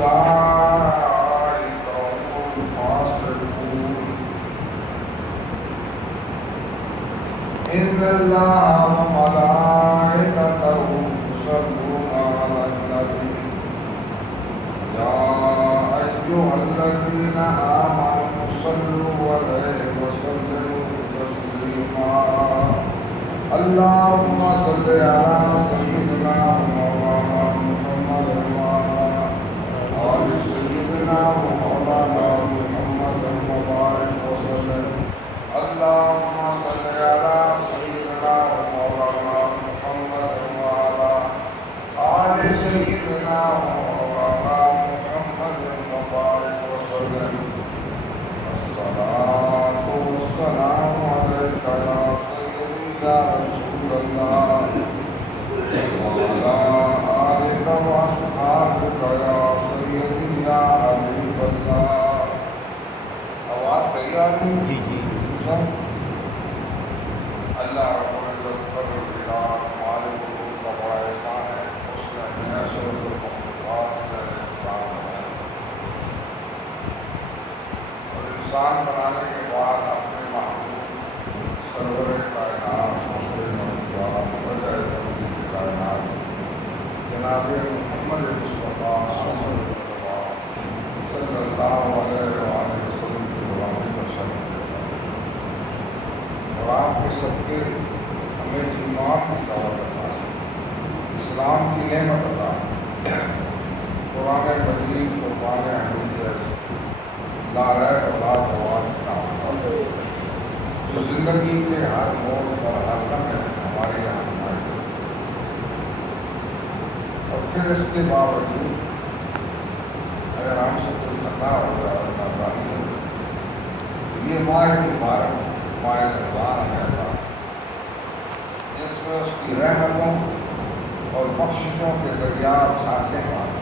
أولئك هم الفاسقون إن الله وملائكته يصلون على النبي يا أيها الذين آمنوا صلوا عليه وسلموا تسليما اللهم صل على سيدنا ومولانا محمد وعلى آل سيدنا ومولانا محمد وبارك وسلم اللهم صل على سيدنا ومولانا محمد وعلى آل سيدنا ومولانا محمد وبارك وسلم الصلاة والسلام عليك يا سيدي يا رسول الله وعلى آلك وأصحابك يا سيدي يا حبيب الله آواز صحیح آ رہی ہے؟ جی سب اللہ رب العزت پروردگار مالک الملک کا بڑا احسان ہے اس نے ہمیں اشرف المخلوقات کا انسان بنایا اور انسان بنانے کے بعد اپنے محبوب سرور کائنات مصطفی وجہ تقدیر کائنات جناب محمد مصطفیٰ صلی اللہ علیہ وآلہ وسلم کی غلامی پر شامل کرتا ہے اور آپ کے صدقے ہمیں ایمان کی دعوت عطا ہے، اسلام کی نعمت عطا ہے، قرآن مجید فرقان حمید جیسے لا ریب و لا زوال کتاب جو زندگی کے ہر موڑ پر ہر لمحے ہماری رہنمائی کرتی ہے۔ اور پھر اس کے باوجود اگر ہم سے کوئی خطا ہو جائے اور نادانی ہو جائے تو یہ ماہ مبارک ماہ رمضان ہے اللہ جس میں اس کی رحمتوں اور بخششوں کے دریا چھاچے مارے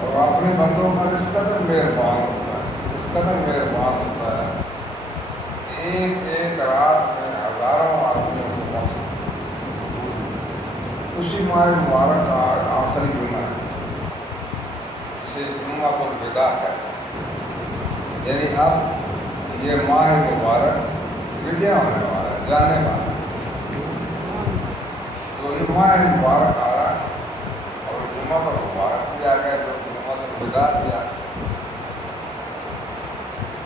اور اپنے بندوں پر اس قدر مہربان ہوتا ہے، اس قدر مہربان ہوتا ہے کہ ایک ایک رات میں ہزاروں آدمیوں کو بخش دیتا ہے۔ اسی ماہ مبارک کا آخری جمعہ ہے، اسے جمعہ الوداع کہتے ہیں، یعنی اب یہ ماہ مبارک وداع ہونے والا ہے، جانے والا ہے۔ تو یہ ماہ مبارک آ رہا ہے اور جمعہ پر مبارک بھی آ گیا تو جمعہ الوداع بھی آ گیا۔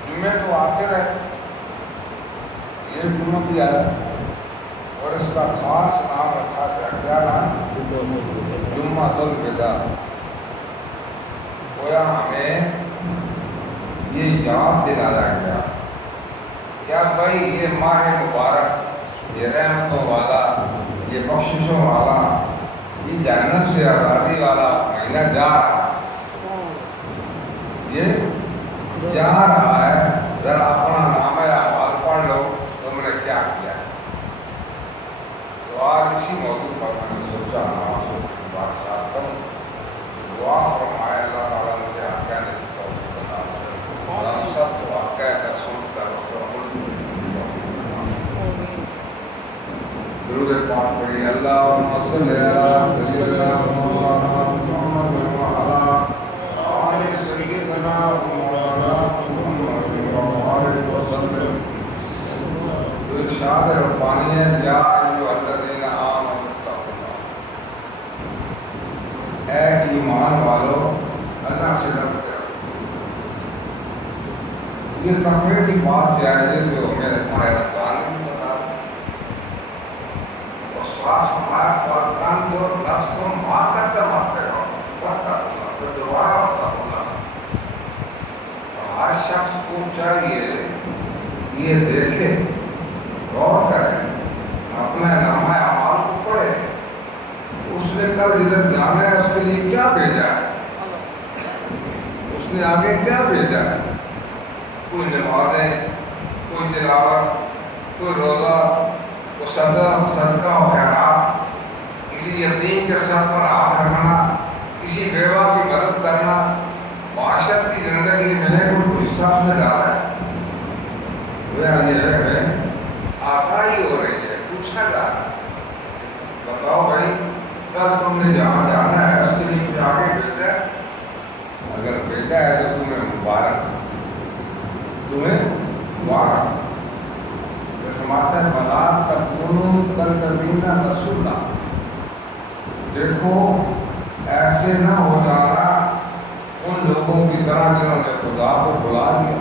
جمعے تو آتے رہے، یہ جمعہ بھی آیا اور اس کا خاص نام رکھا گیا، کیا نام؟ جمعہ الوداع۔ گویا ہمیں یہ یاد دلایا گیا کیا بھائی یہ ماہ مبارک، یہ رحمتوں والا، یہ بخششوں والا، یہ جنت سے آزادی والا مہینہ جا رہا ہے، یہ جا رہا ہے۔ ذرا اپنا نام اعمال پڑھ لو تم نے کیا کیا ہے۔ تو آج اسی موضوع پر میں نے سوچا نماز کی بات شاد کروں، دعا فرمائے اللہ تعالیٰ مجھے واقعہ نے توفیق عطا فرمائے اور ہم سب کو واقعہ کا سن کر اس کو عمل کرنے کی توفیق عطا فرمائے۔ درود پاک پڑھی اللہم صلی علی سیدنا مولانا محمد وعلی آل سیدنا مولانا محمد وبارک وسلم۔ جو ارشاد ربانی ہے یا ایھا الذین آمنوا اتقوا اللہ، اے ایمان والو اللہ سے ڈرتے رہو۔ یہ تقوی کی بات جائز ہے جو ہمیں ہمارے رمضان میں بتا رہا ہے۔ اور ساتھ ہمارا فرقان جو نفس و ماں قدمت کرو واتقوا اللہ، دوبارہ واتقوا اللہ۔ ہر شخص کو چاہیے یہ دیکھے، غور کرے، اپنے نامہ اعمال کو پڑھے، اس نے کل جدھر جانا ہے اس کے لیے کیا بھیجا ہے، اس نے آگے کیا بھیجا ہے۔ کوئی نمازیں، کوئی تلاوت، کوئی روزہ، کوئی صدقہ و خیرات، کسی یتیم کے سر پر ہاتھ رکھنا، کسی بیوہ کی مدد کرنا، معاشرتی زندگی میں کوئی حصہ اس نے ڈالا ہے۔ یہ میں آگاہی ہو رہی ہے، پوچھا جا رہا ہے بتاؤ بھائی کل تم نے جہاں جانا ہے اس کے لیے کچھ آگے بھیجا ہے؟ بھیجا ہے تو تمہیں مبارک، تمہیں مبارک۔ جو فرماتا ہے بلا تکونوا کالذین نسوا اللہ، دیکھو ایسے نہ ہو جانا ان لوگوں کی طرح جنہوں نے خدا کو بلا دیا۔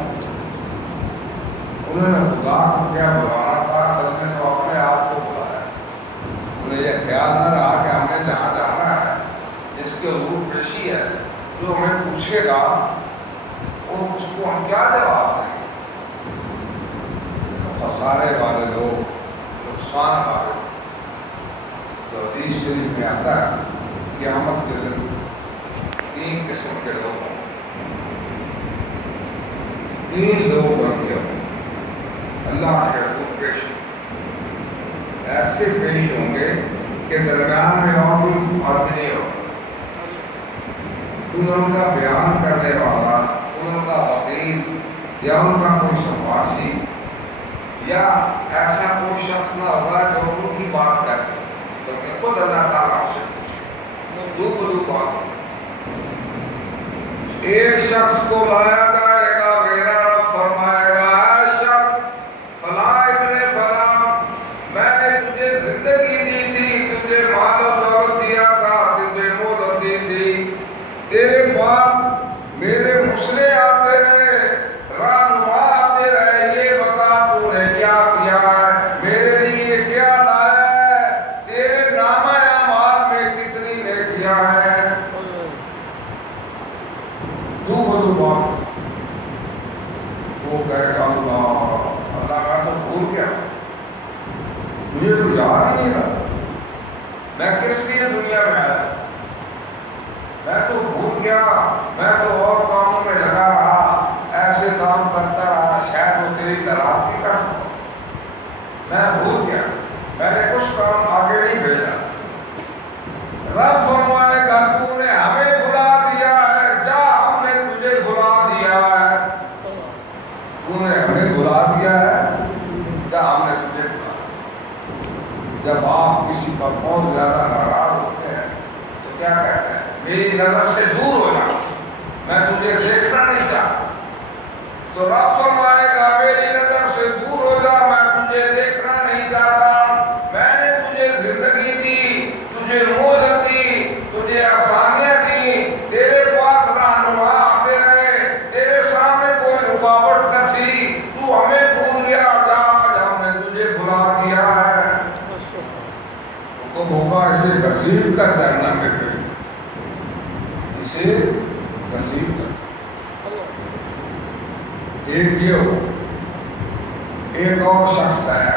انہوں نے خدا کو کیا بلانا تھا، اصل میں تو اپنے آپ کو بلایا۔ انہیں یہ خیال نہ رہا کہ ہم نے جہاں جانا ہے، جس کے روح پیشی ہے، جو ہمیں پوچھے گا وہ اس کو ہم کیا جواب دیں گے۔ خسارے والے لوگ، نقصان والے، تو حدیث شریف میں آتا ہے قیامت کے دن 3 قسم کے لوگ ہوں، 3 لوگ رکھے ہوں اللہ کے حضور پیش، ایسے پیش ہوں گے کہ درمیان میں اور بھی آدمی نہیں ہوگا۔ ان کا بیان کرنے والا، ان کا وکیل یا ان کا کوئی شفاعی یا ایسا کوئی شخص نہ ہوگا جو ان کی بات کرے، کیونکہ خود اللہ تعالیٰ سے دو بات۔ ایک شخص کو لایا جائے گا، میرا رب فرمائے گا اے شخص فلاں ابن فلاں، میں نے تجھے زندگی دی تھی، تجھے مال و دولت دیا تھا، تجھے مہلت دی تھی، تیرے پاس میرے مسئلے آتے رہے، رہنما آتے رہے، یہ بتا تو نے کیا کیا ہے، میرے لیے کیا لایا ہے، تیرے نامہ اعمال میں کتنی نیکیاں ہیں۔ دو بات وہ کہے گا اللہ میں تو بھول گیا، مجھے تو یاد ہی نہیں رہا میں کس لیے دنیا میں آیا، میں تو بھول گیا، میں تو اور کاموں میں لگا رہا، ایسے کام کرتا رہا، شاید وہ تیری ناراضگی کا سبب، میں بھول گیا، میں نے کچھ کام آگے نہیں بھیجا۔ رب فرمائے گا تو نے ہمیں بلا دیا ہے، جا ہم نے تجھے بلا دیا ہے، تو نے ہمیں بلا دیا ہے، جا ہم نے تجھے بلا دیا۔ جب آپ کسی پر بہت زیادہ ناراض ہوتے ہیں تو کیا کہتے ہیں، میری نظر سے دور ہو جا، میں تجھے دیکھنا نہیں چاہتا۔ تو رب فرمائے گا میری نظر سے دور ہو جا، میں تجھے دیکھنا نہیں چاہتا، میں نے تجھے زندگی دی، تجھے مہلت دی، تجھے آسانیاں دی، تیرے پاس رہنما آتے رہے، تیرے سامنے کوئی رکاوٹ نہ تھی، تو ہمیں بھول گیا، جا آج ہم نے تجھے بلا دیا ہے۔ حکم ہوگا اسے گھسیٹ کر جہنم میں پھینک، اسے گھسیٹ کر۔ ایک یہ ہو، ایک اور شخص ہے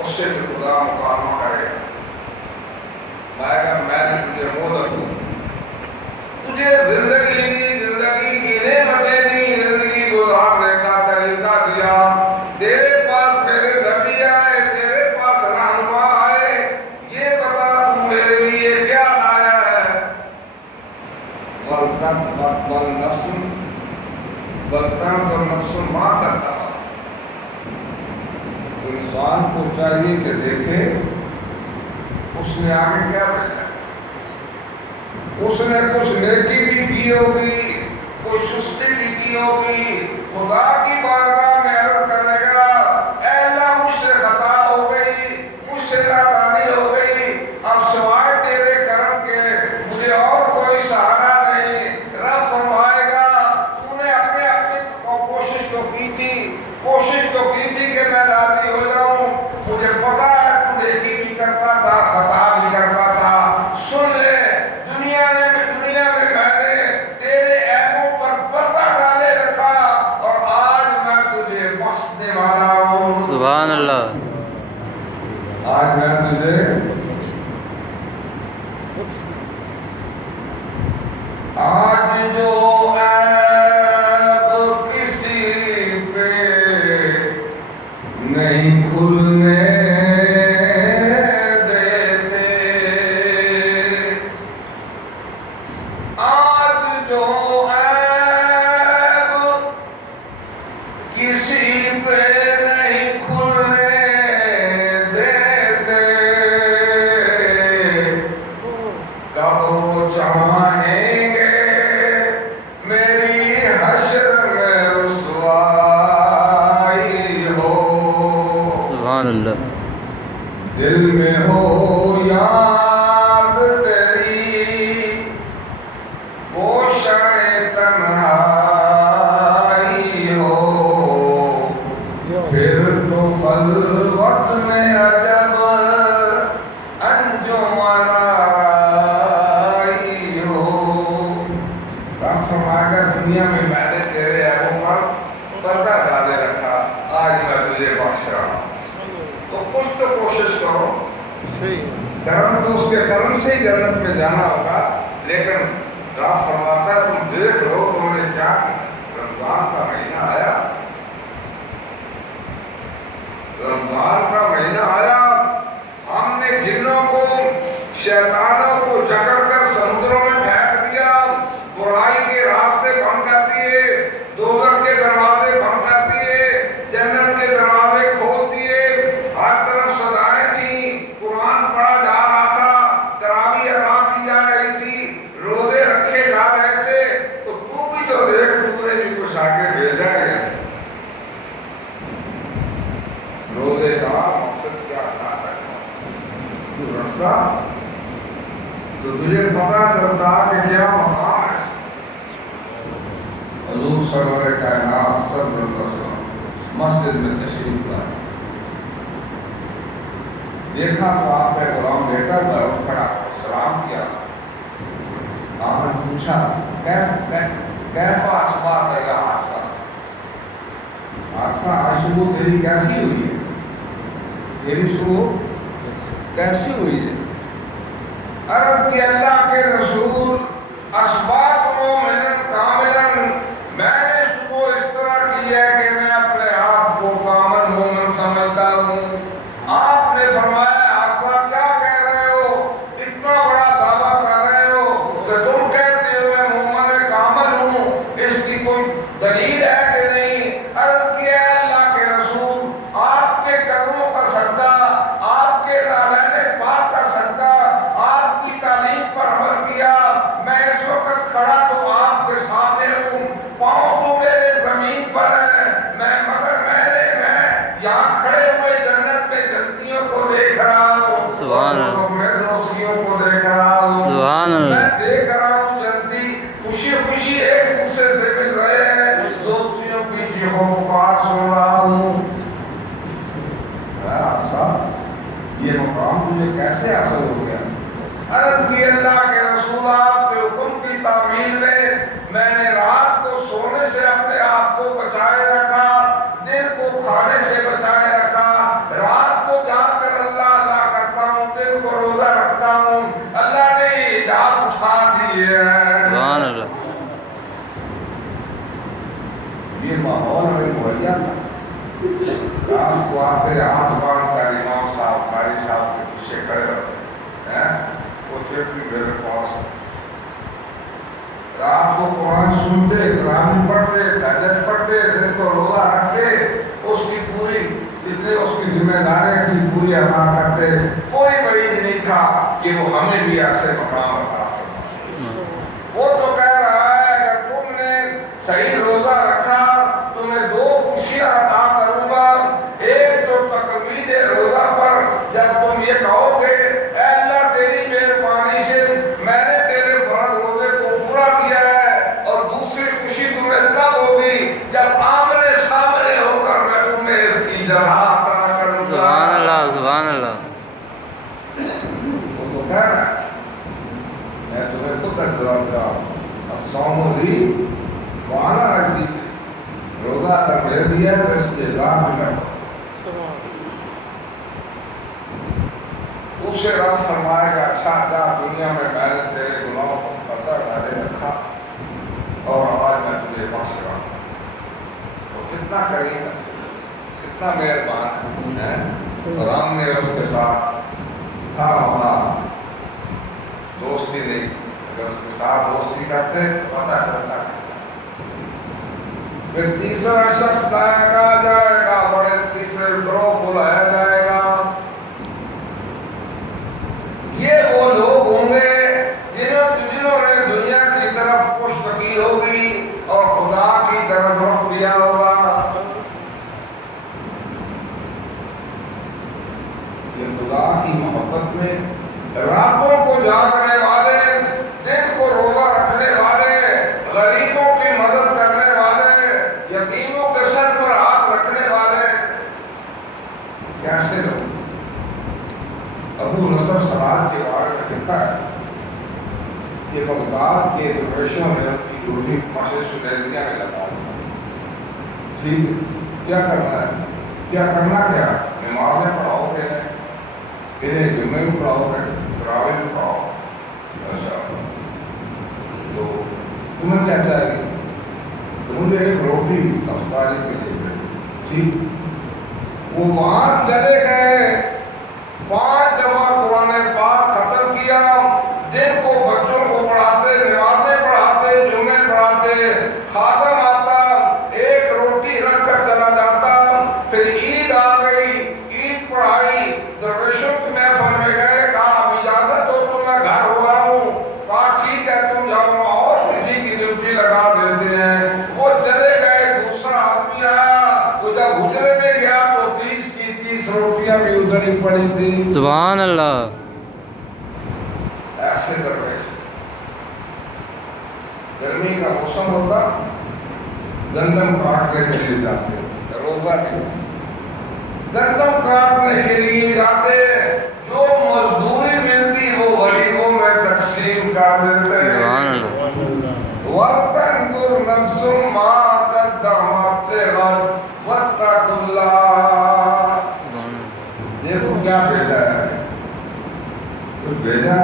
اس سے بھی خدا مکالمہ کرے گا، میں نے تجھے مہلت دوں، تجھے زندگی دی، زندگی کی نعمتیں دی، زندگی گزارنے کا طریقہ دیا، تیرے پاس میرے نبی آئے، تیرے پاس رہنما آئے، یہ بتا تو میرے لیے کیا لایا ہے۔ بلتن تو نفس ماں کرتا، تو انسان کو چاہیے کہ دیکھے اس نے آگے کیا بھیجا، اس نے کچھ نیکی بھی کی ہوگی، کچھ سستی بھی کی ہوگی، خدا کی بارگاہ میں عرض کرے گا اے اللہ مجھ سے خطا ہو گئی، مجھ سے نادانی ہو گئی، اب سوائے تیرے کرم کے مجھے اور کوئی سہارا نہیں۔ رب فرمائے گا تو نے اپنی کوشش تو کی تھی کہ میں راضی ہو جاؤں، مجھے پتا ہے تو نیکی بھی کرتا تھا، خطا بھی کرتا تھا، سن لے دنیا میں میں نے تیرے عیبوں پر پردہ ڈالے رکھا، اور آج میں تجھے بخشنے والا ہوں۔ سبحان اللہ۔ آج میں تجھے آج جو عیب کسی پہ نہیں کھلنے دیتے، آج جو عیب کسی پہ نہیں کھلنے دیتے، کب وہ چاہیں گے دل میں ہو یاد تیری وہ شاہ تنہائی ہو، پھر تو خلوت میں عجب انجمن آرائی ہو۔ رب فرمائے گا دنیا میں میں نے تیرے عیبوں پر پردہ ڈالے رکھا، آج میں تجھے بخش رہا ہوں، تو کچھ تو کوشش کرو۔ کرم تو اس کے کرم سے ہی جنت میں جانا ہوگا، لیکن رب فرماتا ہے تم دیکھ لو تم نے کیا کیا۔ رمضان کا مہینہ آیا، رمضان کا مہینہ آیا، ہم نے جنوں کو شیطانوں کو جکڑ کر سمندروں میں پھینک دیا، برائی کے راستے بند کر دیے، دوزخ کے دروازے بند کر دیے، جنت کے دروازے کھول دیے، ہر طرف سزائیں تھیں، قرآن پڑھا جا رہا تھا، تراویح ادا کی جا رہی تھی، روزے رکھے جا رہے تھے، تو بھی تو دیکھ تو نے بھی کچھ آگے بھیجا ہے۔ روزے کا مقصد کیا تھا تو رکھتا تو تجھے پتا چلتا کہ کیا مقام ہے۔ حضور سرور کائنات صلی اللہ علیہ وسلم مسجد میں تشریف لائے، دیکھا تو آپ کا غلام بیٹا کھڑا سلام کیا، آپ نے پوچھا کیف اصبحت یا عارفہ، عارفہ آج صبح تیری کیسی ہوئی ہے، تیری صبح کیسی ہوئی ہے؟ عرض کی اللہ کے رسول اصبحت مومنن کاملا، میں نے صبح اس طرح کی ہے کہ میں اپنے آپ کو کامل مومن سمجھتا ہوں۔ آپ نے فرمایا عارفہ کیا کہہ رہے ہو، اتنا بڑا دعویٰ کر رہے ہو کہ تم کہتے ہو میں مومن کامل ہوں، اس کی کوئی دلیل ہے کہ نہیں؟ عرض کیا ہے اللہ کے رسول آپ کے قدموں کا صدقہ، آپ کے نالین پاک کا صدقہ، آپ کی تعلیم پر عمل کیا، میں اس وقت کھڑا تو آپ کے سامنے ہوں، پاؤں تو میرے زمین پر ہے، مگر میں یہاں کھڑے ہوئے جنت میں جنتیوں کو دیکھ رہا ہوں، سبحان اللہ، میں دوستیوں کو دیکھ رہا ہوں، سبحان اللہ، میں دیکھ رہا ہوں جنتی خوشی خوشی ایک دوسرے سے مل رہے ہیں، دوستیوں کی جیبوں کو پاس ہو رہا ہوں۔ صاحب یہ مقام تجھے کیسے حاصل ہو گیا؟ عرض کی اللہ کے رسول آپ کے حکم کی تعمیل میں نے رات کو سونے سے اپنے آپ کو بچائے رکھا، دن کو کھانے سے بچائے رکھا، رات کو جاگ کر اللہ اللہ کرتا ہوں، دن کو روزہ رکھتا ہوں، اللہ نے حجاب اٹھا دیے ہیں۔ سبحان اللہ، یہ ماحول میں مہیا تھا، رات کو آتے ہاتھ باندھ کر امام صاحب قاری صاحب کے پیچھے کھڑے ہوتے ہیں، وہ چیٹی میرے پاس، رات کو قرآن سنتے، تراویح پڑھتے، تہجد پڑھتے، دن کو روزہ رکھتے، اس کی پوری جتنے اس کی ذمہ داریاں تھی پوری ادا کرتے، کوئی بعید نہیں تھا کہ وہ ہمیں بھی ایسے مقام عطا فرمائے۔ وہ تو کہہ رہا ہے اگر تم نے صحیح روزہ رکھا تمہیں دو خوشیاں عطا کروں گا، ایک تو تقوید روزہ پر جب تم یہ کہو گے اے اللہ تیری مہربانی سے میں نے تیرے فرض روزے کو پورا کیا ہے، اور دوسری خوشی تمہیں تب ہوگی جب آمنے سامنے ہو کر میں تمہیں اس کی جزا عطا کروں گا۔ سبحان اللہ، سبحان اللہ، وہ تو کہہ رہا ہے میں تمہیں خود اجزاتا ہوں، الصوم لی وانا اجزی، روزہ اگر میرے لیا تو اس کی جزا میں لوں۔ اسے رب فرمائے گا اچھا جا دنیا میں نے تیرے گناہوں کو پردہ ڈالے رکھا اور آج میں تجھے بخش رہا ہوں، تو کتنا کریم ہے، کتنا مہربان ہے، اور ہم نے اس کے ساتھ تھا وہاں دوستی نہیں، اگر اس کے ساتھ دوستی کرتے تو پتہ چلتا ہے۔ پھر تیسرا شخص لایا جائے گا، بڑے تیسرے گروہ بلایا جائے گا، یہ وہ لوگ ہوں گے جنہوں نے دنیا کی طرف پشت کی ہوگی اور خدا کی طرف رخ دیا ہوگا۔ یہ خدا کہ بغداد کے درویشوں نے ان کی ڈیوٹی مسجد سلیزیہ میں لگا دی. ٹھیک ہے، کیا کرنا ہے؟ کیا نمازیں پڑھاؤ گے، انہیں جمعے بھی پڑھاؤ گے، تراویح بھی پڑھاؤ. اچھا، تو تمہیں کیا چاہیے؟ تو مجھے ایک روٹی افطاری کے لیے بھیجو. ٹھیک، وہ وہاں چلے گئے، 5 دفعہ قرآن پاک ختم کیا. جن کو بچوں کو پڑھاتے، نمازیں پڑھاتے، جمعے پڑھاتے، خادم آتا، ایک روٹی رکھ کر چلا جاتا. پھر عید آ گئی، عید پڑھائی، درویشوں کی محفل میں گئے، کہا اب اجازت ہو تو میں گھر ہوا ہوں. کہا ٹھیک ہے تم جاؤ، اور کسی کی ڈیوٹی لگا دیتے ہیں. وہ چلے گئے، دوسرا آدمی آیا، وہ جب حجرے میں گیا تو 30 کی 30 روٹیاں بھی ادھر ہی پڑی تھی. سبحان اللہ. ایسے درویش. گرمی کا موسم ہوتا، گندم کاٹنے کے لیے جاتے، روزہ نہیں، گندم کاٹنے کے لیے جاتے، جو مزدوری ملتی وہ غریبوں میں تقسیم کر دیتے. سبحان اللہ. وَلْتَنْظُرْ نَفْسٌ مَا قَدَّمَتْ لِغَدٍ وَاتَّقُوا اللَّهَ. دیکھو کیا بھیجا ہے، کچھ بھیجا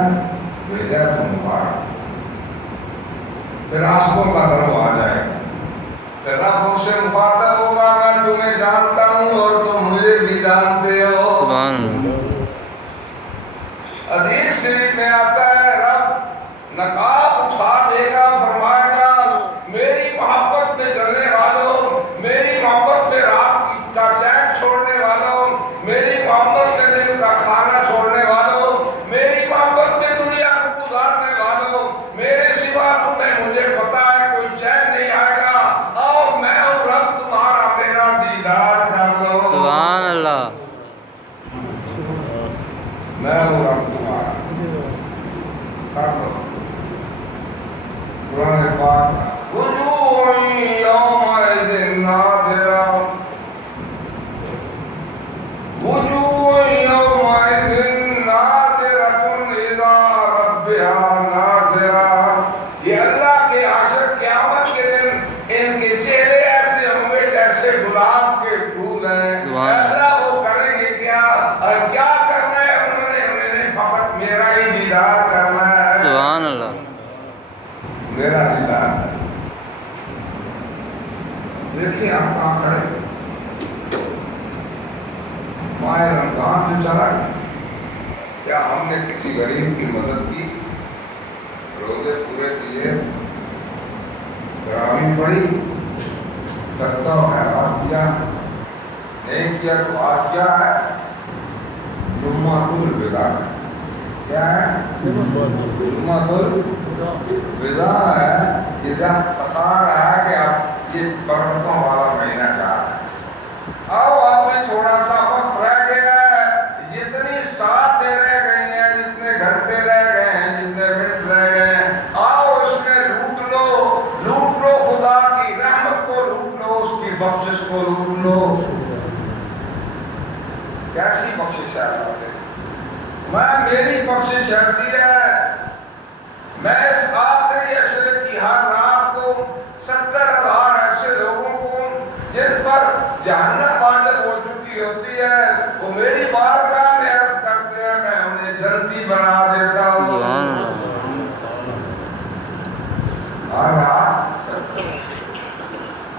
تو مبارک. پھر آنسوں کا درو آ جائے گا، پھر رب ان سے مخاطب ہوگا، میں تمہیں جانتا ہوں اور تم مجھے بھی جانتے ہو. سبحان اللہ. حدیث شریف میں آتا ہے رب نقاب اٹھا دے گا، فرمائے گا میری محبت میں جلنے والوں، میری محبت میں رات کا چین چھوڑنے والوں، میری محبت میں دن کا کھانا چھوڑنے والوں، میری محبت میں دنیا کو گزارنے والوں، میرے سوا تمہیں مجھے پتا ہے کوئی چین نہیں آئے گا. اور میں ہوں رب تمہارا، میرا دیدار کر لو. سبحان اللہ. میں ہوں رب تمہارا، کر لو. قرآن پاک وجوہ یومئذ ناظرہ، وجوہ یومئذ ناظرۃ الی ربہا ناظرہ. یہ اللہ کے عاشق قیامت کے دن ان کے چہرے ایسے ہوں گے جیسے گلاب کے پھول ہیں. اللہ وہ کریں گے کیا، اور کیا کرنا ہے انہوں نے فقط میرا ہی دیدار کرنا ہے. سبحان اللہ. میرا دیدار. دیکھیے آپ کہاں کھڑے، ماہ رمضان جو چلا گیا، کیا ہم نے کسی غریب کی مدد کی، روزے پورے کیے، تراویح پڑھی، صدقہ و خیرات کیا؟ نہیں کیا. تو آج کیا ہے؟ جمعۃ الوداع. کیا ہے؟ جمعۃ الوداع ہے. یہ بتا رہا ہے کہ اب یہ برکتوں والا مہینہ جا رہا ہے. آؤ اب میں تھوڑا سا وقت رہ گیا ہے، جتنی ساتیں رہ گئی ہیں، جتنے گھنٹے رہ گئے ہیں، جتنے منٹ رہ گئے ہیں، آؤ اس میں لوٹ لو خدا کی رحمت کو لوٹ لو، اس کی بخشش کو لوٹ لو. کیسی بخشش ہے اللہ؟ میری بخشش ایسی ہے، میں اس آخری عشرے کی ہر رات کو 70,000 ایسے لوگوں کو جن پر جہنم واجب ہو چکی ہوتی ہے، وہ میری بارگاہ میں عرض کرتے ہیں، میں انہیں جنتی بنا دیتا ہوں. ہر رات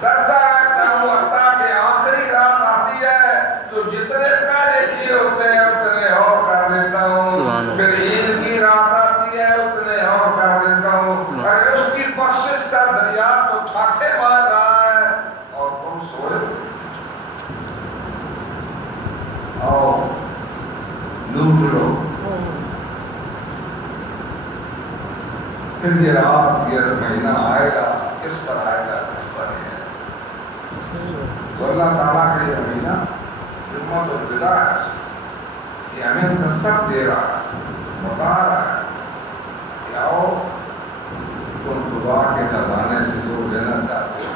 کرتا رہتا ہوں، حتیٰ کہ آخری رات آتی ہے تو جتنے پہلے کیے ہوتے ہیں اتنے اور کر دیتا ہوں. پھر عید کی رات آتی ہے، اتنے اور کر دیتا ہوں. ارے اس کی بخشش کا دریا تو ٹھاٹھے مار رہا ہے اور تم سوئے. آؤ لوٹ لو. پھر یہ رات یہ مہینہ آئے گا، کس پر آئے گا، کس پر نہیں ہے. تو اللہ تعالیٰ کا یہ مہینہ جمعۃ الوداع ہے، یہ ہمیں دستک دے رہا ہے، بتا رہا ہے کہ آؤ تم خدا کے خزانے سے جو لینا چاہتے ہو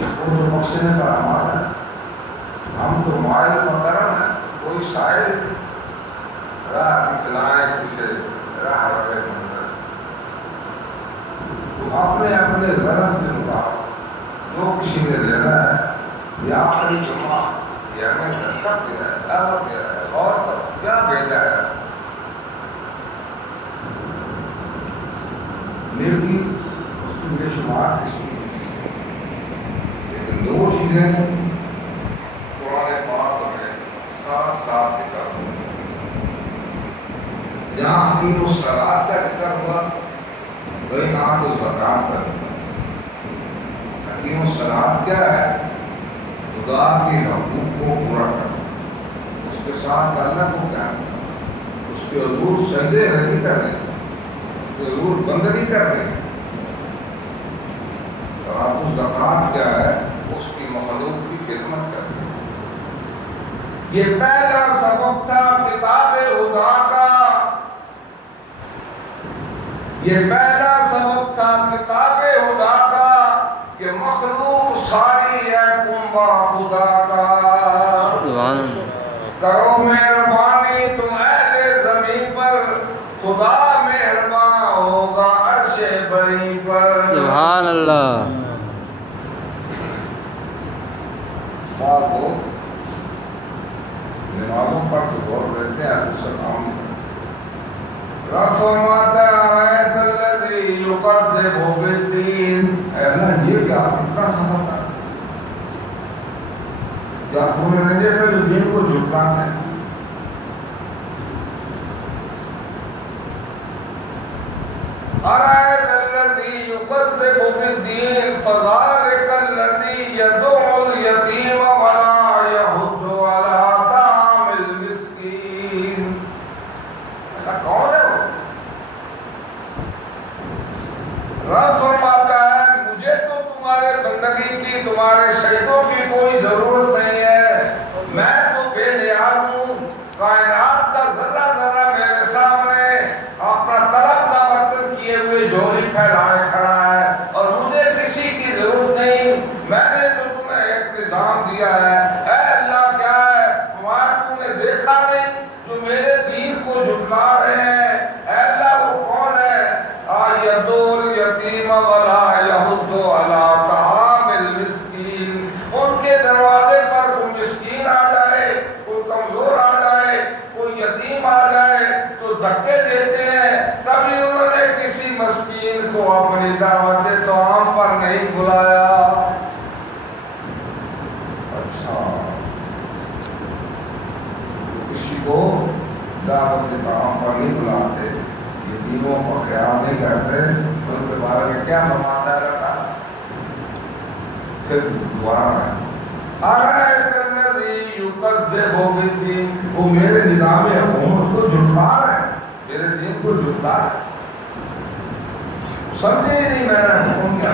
وہ تو بخشنے پر آمادہ ہے. ہم تو مائل مکرم ہیں، کوئی شاعر راہ دکھلائے کسے راہ رہے منظر. تو اپنے اپنے غرض کے مطابق جو کسی نے لینا ہے یا آخری جمعہ یا میں دستک دے رہا ہے دعوت دے رہا ہے غور کرو کیا بھیجا ہے نیکی اس کی بے شمار کسی لیکن دو چیزیں قرآن پاک میں ساتھ ساتھ ذکر ہو جہاں حقیم الصلاۃ کا ذکر ہوا وہی نعت الزکوٰۃ کا ذکر حقیم الصلاۃ کیا ہے خدا کے حقوق کو پورا کرنا اس کے ساتھ اللہ کو قائم کرنا اس کے حضور سجدے نہیں کرنے اس کے حضور بندگی کرنے اور الزکوٰۃ کیا ہے اس کی مخلوق کی خدمت کرنے یہ پہلا سبق تھا کتاب خدا کا یہ پہلا سبق تھا کتاب خدا کا کہ مخلوق ساری ہے کنبہ خدا کا کرو مہربانی تم اہل زمین پر خدا مہربان ہوگا عرش بری پر سبحان اللہ لوگ نمازوں پر تو غور رہتے ہیں دوسرا کام رب فرماتا ہے الذی یکذب بالدین اے اللہ یہ کیا کتنا سمجھتا ہے کیا تم نے دیکھا جو دین کو جھٹلاتے ہیں ارائیت الذی یکذب بالدین فذلک الذی یدعو الیتیم ولا یحض علی طعام المسکین اللہ کون ہے وہ رب فرماتا ہے مجھے تو تمہارے بندگی کی تمہارے سجدوں کی کوئی ضرورت نہیں ہے میں تو بے نیاز ہوں کائنات کا ذرہ ذرہ میرے سامنے اپنا طلب کا برتن کیے ہوئے جھولی پھیلائے کھڑا ہے اور مجھے کسی کی ضرورت نہیں میں نے تو تمہیں ایک نظام دیا ہے اے اللہ کیا ہے وہاں تم نے دیکھا نہیں جو میرے دین کو جھٹلا رہے ہیں اے اللہ وہ کون ہے یدعو الیتیم ولا یحض علی طعام المسکین ان کے دروازے پر کوئی مسکین آ جائے کوئی کمزور آ جائے کوئی یتیم آ جائے تو دھکے دیتے ہیں کبھی انہوں نے کسی مسکین کو اپنی دعوت طعام پر نہیں بلایا اچھا کسی کو دعوت طعام پر نہیں بلاتے یتیموں کو خیال نہیں کرتے ان کے بارے میں کیا فرماتا رہتا پھر دوبارہ میں ارائیت الذی یکذب بالدین وہ میرے نظام حکومت کو جھٹلا رہا ہے میرے دین کو جھٹلا رہا ہے سمجھے ہی نہیں میرا حکم کیا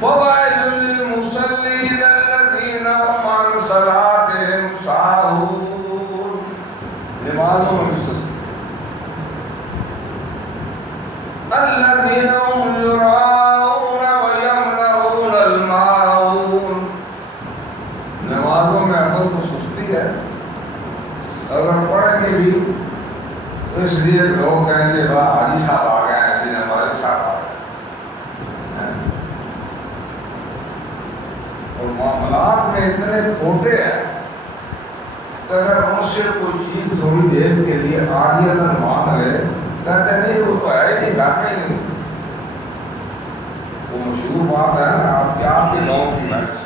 فوائل للمصلین الذین هم عن صلاتهم ساہون نمازوں میں بھی سستی الذین هم یراؤون ویمنعون الماعون نمازوں میں اول تو سستی ہے اگر پڑھیں گے بھی تو اس لیے لوگ کہیں گے واہ حاجی صاحب آ گئے ہیں دین ہمارے صاحب آ گئے اور معاملات میں اتنے کھوٹے ہیں کہ اگر ان سے کوئی چیز تھوڑی دیر کے لیے عاریتاً مانگ لے کہتے نہیں وہ تو ہے ہی نہیں گھر میں ہی نہیں وہ مشہور بات ہے نا آپ کے گاؤں کی بات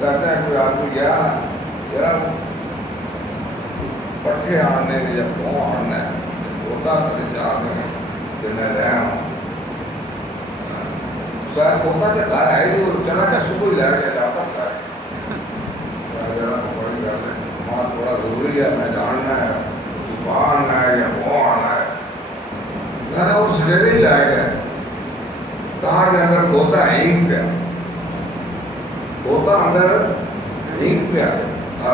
کہتے ہیں کوئی آدمی گیا نا ذرا پٹھے آنے یا گاؤں آنا ہوتا کبھی چاہتے ہیں کہ میں رہا ہوں شاید ہوتا کہ گھر آئی تھی اور چلا کیا صبح ہی لے کے جا سکتا ہے وہاں تھوڑا ضروری ہے میں جاننا ہے وہاں آنا ہے یا وہ آنا ہے وہ سویرے ہی لے گئے کہاں کے اندر کھوتا اینک پہ کھوتا اندر اینک پہ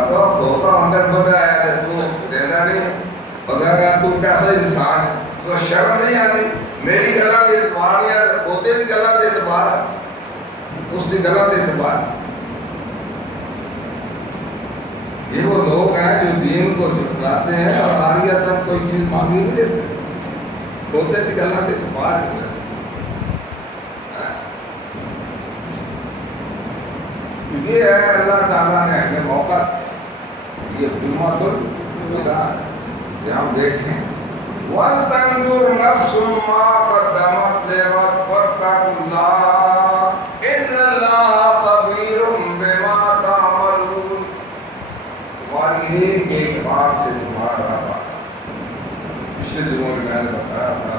تو کھوتا اندر بتایا ہے تو دینا نہیں بتایا تو کیسا انسان ہے تو شرم نہیں آتی میری گلا کے اعتبار یا کھوتے کی گلا کے اعتبار اس کی گلا کے اعتبار یہ وہ لوگ ہیں جو دین کو جھٹلاتے ہیں اور عاریتاً کوئی چیز مانگی نہیں دیتے، ہوتے تھے کہ اللہ دے باہر نکلے. یہ ہے اللہ تعالیٰ نے ہمیں موقع، یہ ظلمت الوداع کہ ہم دیکھیں وَلْتَنْظُرْ نَفْسٌ مَا قَدَّمَتْ لِغَدٍ وَاتَّقُوا اللَّهَ إِنَّ اللَّهَ خَبِيرٌ بِمَا تَعْمَلُونَ. تمہاری ایک بات سے تمہارا پچھلے دنوں میں نے بتایا تھا،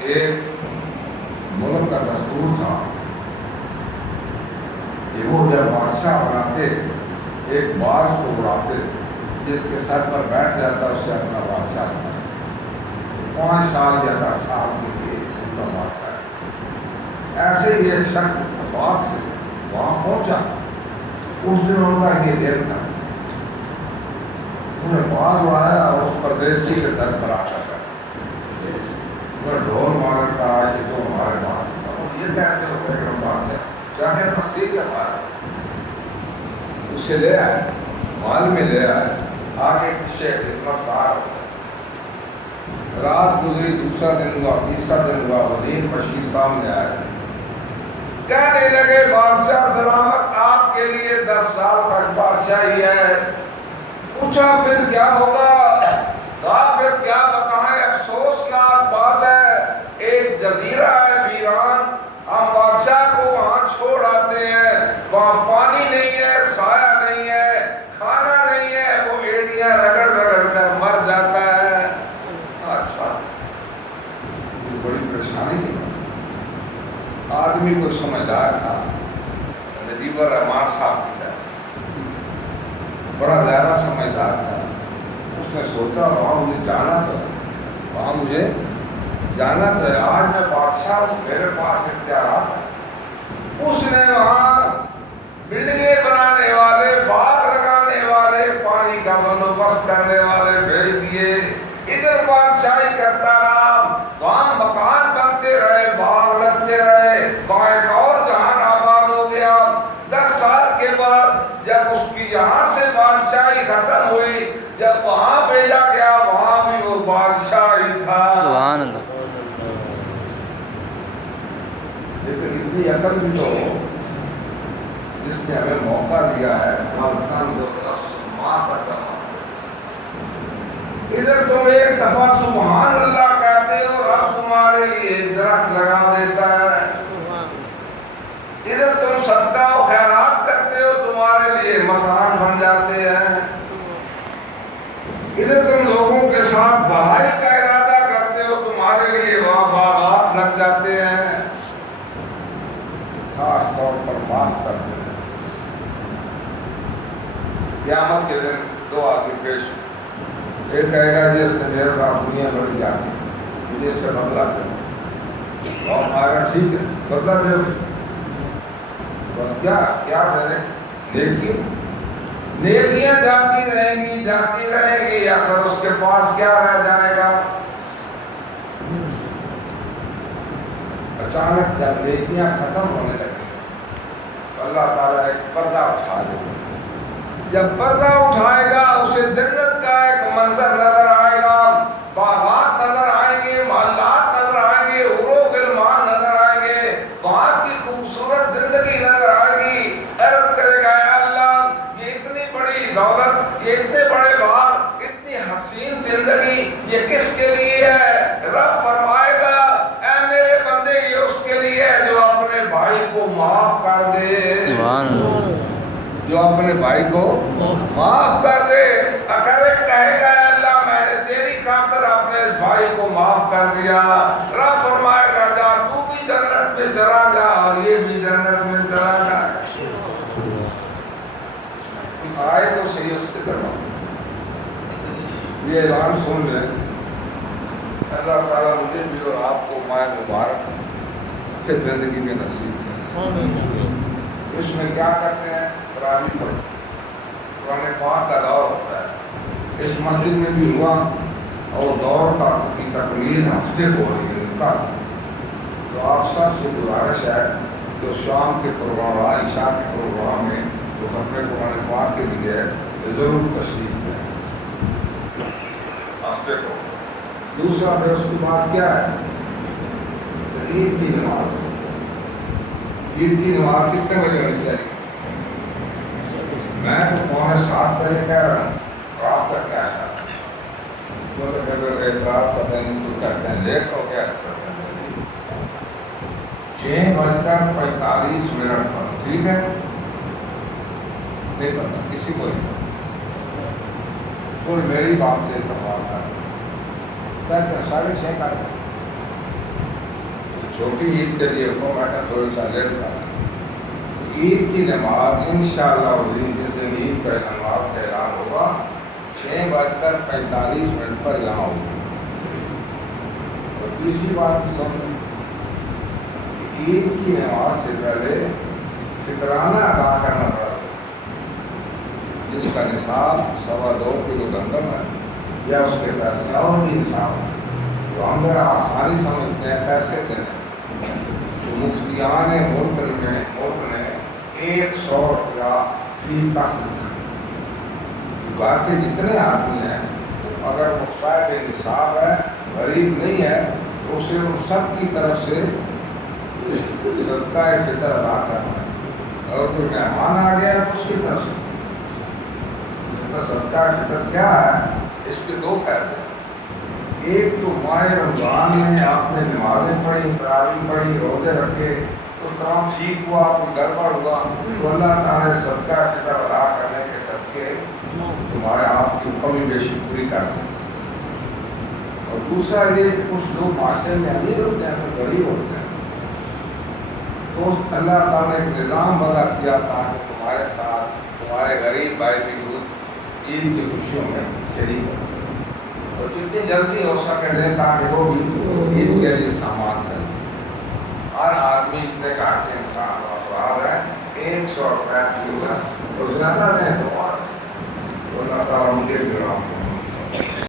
ایک ملک کا دستور تھا کہ وہ جب بادشاہ بناتے ایک باز کو اڑاتے، جس کے سر پر بیٹھ جاتا اس سے اپنا بادشاہ بنا. 5 سال یا 10 سال کے لیے اس کا بادشاہ ہے. ایسے ہی ایک شخص اتفاق سے وہاں پہنچا. اس دن ان کا یہ دن تھا، انہوں نے باز اڑایا اور اس پردیسی کے سر پر آ کر ڈھول مار کا آج تو ہمارے پاس یہ کیسے ہوتا ہے کہ ہم بادشاہ چاہے مسیح ہمارا. اسے لے آئے، مال میں لے آئے، آگے پیچھے خدمت کار. رات گزری، دوسرا دن ہوا، تیسرا دن ہوا، وزیر بشیر سامنے آئے، کہنے لگے بادشاہ سلامت آپ کے لیے 10 سال تک بادشاہی ہے. پوچھا پھر کیا ہوگا؟ کہا پھر کیا بتائیں، افسوسناک بات ہے، ایک جزیرہ ہے ویران، ہم بادشاہ کو وہاں چھوڑ آتے ہیں، وہاں پانی نہیں ہے، سایہ نہیں ہے، کھانا نہیں ہے، وہ ایڑیاں رگڑ رگڑ کر مر جاتا ہے. اچھا، یہ بڑی پریشانی ہے. آدمی کو سمجھدار تھا، نجیب الرحمان صاحب کی طرح بڑا زیادہ سمجھدار تھا. اس نے سوچا وہاں مجھے جانا تھا، وہاں مجھے جانا تھا، آج میں بادشاہ ہوں، میرے پاس اختیارات ہیں. اس نے وہاں بلڈنگیں بنانے والے، باغ لگانے والے، پانی کا بندوبست کرنے والے بھیج دیے. ادھر بادشاہی کرتا رہا، وہاں مکان بنتے رہے، باغ لگتے رہے، وہاں ایک اور جہان آباد ہو گیا. 10 سال کے بعد جب اس کی یہاں سے بادشاہی ختم ہوئی، جب وہاں بھیجا گیا وہاں بھی وہ بادشاہ ہی تھا. سبحان اللہ. لیکن اتنی عقل بھی تو ہو جس نے ہمیں موقع دیا ہے. ادھر تم ایک دفعہ سبحان اللہ کہتے ہو، رب تمہارے لیے درخت لگا دیتا ہے. ادھر تم صدقہ و خیرات کرتے ہو، تمہارے لیے مکان بن جاتے ہیں. ادھر تم لوگوں کے ساتھ بھلائی کا ارادہ کرتے ہو، تمہارے لیے وہاں باغات لگ جاتے ہیں. خاص طور پر معاف کرتے ہیں. قیامت کے دن 2 آدمی پیش، ایک کہے گا جس نے میرے ساتھ دنیا بڑی جاتی مجھے اس سے بدلا دے، اور ہمارا ٹھیک ہے بدلا دے، بس کیا کریں. نیکیاں جاتی رہیں گی، آخر اس کے پاس کیا رہ جائے گا؟ اچانک جب نیکیاں ختم ہونے لگی تو اللہ تعالیٰ ایک پردہ اٹھا دے گا. جب پردہ اٹھائے گا اسے جنت کا ایک منظر نظر آئے گا، باغات نظر آئیں گے، محلات نظر آئیں گے، حور و غلمان نظر آئیں گے، وہاں کی خوبصورت زندگی نظر آئے گی. عرض کرے گا یا اللہ یہ اتنی بڑی دولت، یہ اتنے بڑے باغ، اتنی حسین زندگی یہ کس کے لیے ہے؟ رب فرمائے گا اے میرے بندے یہ اس کے لیے ہے جو اپنے بھائی کو معاف کر دے. سبحان اللہ. جو اپنے بھائی کو معاف کر دے. اگر ایک کہے گا اے اللہ میں نے تیری خاطر اپنے اس بھائی کو معاف کر دیا، رب فرمائے گا جا تو بھی جنت میں چلا جا اور یہ بھی جنت میں چلا جا. آئے تو صحیح اس کے کرو. یہ اعلان سن لیں، اللہ تعالیٰ مجھے بھی اور آپ کو ماہ مبارک کے زندگی میں نصیب کرے. اس میں کیا کرتے ہیں؟ تراویح پڑھتے ہیں. قرآن پاک کا دور ہوتا ہے. اس مسجد میں بھی ہوا اور دور کی تقریر ہفتے کو ہو رہی ہے. تو آپ سب سے گزارش ہے جو شام کے پروگرام، عشاء کے پروگرام میں جو اپنے قرآن پاک کے لیے ضرور تشریف لیں ہفتے کو. دوسرا پھر اس کی بات کیا ہے؟ عید کی نماز. عید کی نماز کتنے بجے ہونی چاہیے؟ میں تو 6:45 کہہ رہا ہوں. آپ کا کیا ہے؟ ایک رات پتہ نہیں تو کہتے ہیں لیٹ ہو گیا. 6:45 پر ٹھیک ہے؟ نہیں پتا کسی کو نہیں پتا. کوئی میری بات سے اتفاق کر کہتے ہیں 6:30 کر دیں. چھوٹی عید کے لیے وہ بیٹھا تھوڑا سا لیٹ کر. عید کی نماز انشاءاللہ جس دن عید کا نماز کا اعلان ہوگا 6:45 پر یہاں ہوگی. اور تیسری بات سمجھ، عید کی نماز سے پہلے فطرانہ ادا کرنا پڑتا ہے جس کا نصاب 2.25 کلو گندم ہے یا اس کے پیسے اور بھی نصاب ہے. تو ہم ذرا آسانی سمجھتے ہیں پیسے دینے. تو مفتیان ملک نے 100 روپیہ فی قسم. گھر کے جتنے آدمی ہیں اگر وہ صاحب نصاب ہے، غریب نہیں ہے، تو اسے ان سب کی طرف سے صدقہ فطر ادا کرنا ہے. اور کوئی مہمان آ گیا تو اس کی طرف سے صدقہ فطر کیا ہے؟ اس کے 2 فائدے. ایک تو ماہ رمضان میں آپ نے نمازیں پڑھی، تراویح پڑھی، روزے رکھے، تو کام ٹھیک ہوا، کوئی گڑبڑ ہوا تو اللہ تعالیٰ نے صدقہ فطر ادا کرنے کے صدقے تمہارے آپ کی کمی بیشی پوری کر دیں. اور دوسرا یہ کہ کچھ لوگ معاشرے میں امیر ہوتے ہیں تو غریب ہوتے ہیں، تو اللہ تعالیٰ نے ایک نظام وضع کیا تاکہ تمہارے ساتھ تمہارے غریب بھائی بھی عید کی خوشیوں میں شریک ہو. اور جتنی جلدی ہو سکے دیں تاکہ وہ بھی عید کے لیے سامان کریں. ہر آدمی اتنے گھر کے انسان کا افراد ہے 100 روپئے فی ہوگا. اور زیادہ دیں تو اللہ تعالیٰ مجھے بھی